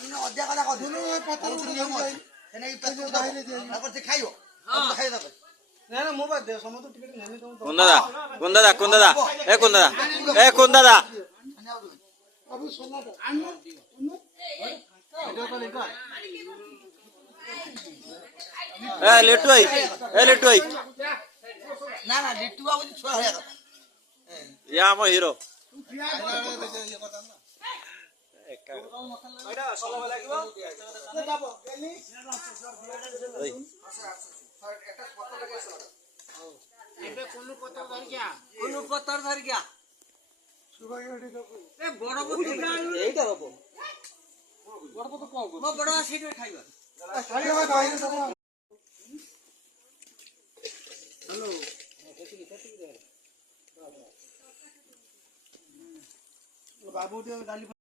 আমি অধ্যা কথা কইছি পত্র নিয়ম আছে এনে এই পত্র বাইরে দিয়ে তারপর সে খাইও খাই যাবে না না মোবাইল দে সময় তো টিকিট নেই তো কোন দাদা এ কোন দাদা अभी सोना था वीडियो कॉल एक ए लेटू आई ना ना लिट्टू बाबू जी छोड़ गया या हम हीरो एटा सोला লাগিব নে যাব গেলি একটা পত্র লাগেছে এবে কোন পত্র ধর গিয়া এ বড় বড় এইটা হবো বড় বড় কম মো বড় সিট খাইবা খাইবা বাইরে যাব হ্যালো বাবু দিয়ে ডালি